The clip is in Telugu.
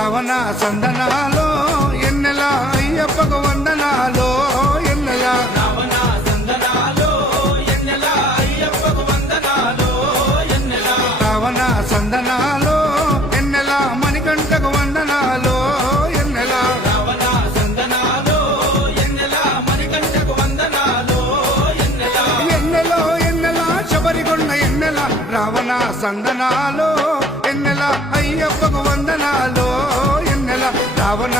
రావణ సందనాలో ఎన్నెల అయ్యప్పకు వందనాలో ఎన్నెల రావణ సందనాలో ఎన్నెల అయ్యప్పకు వందనాలో ఎన్నెల రావణ సందనాలో ఎన్నెల మణికంఠకు వందనాలో ఎన్నెల రావణ సందనాలో ఎన్నెల మణికంఠకు వందనాలో ఎన్నెల ఎన్నెలో ఎన్నెల శబరికొండ ఎన్నెల రావణ సందనాలో ఎన్నెల అయ్యప్పకు వందనాలో ఎన్నెల రావణ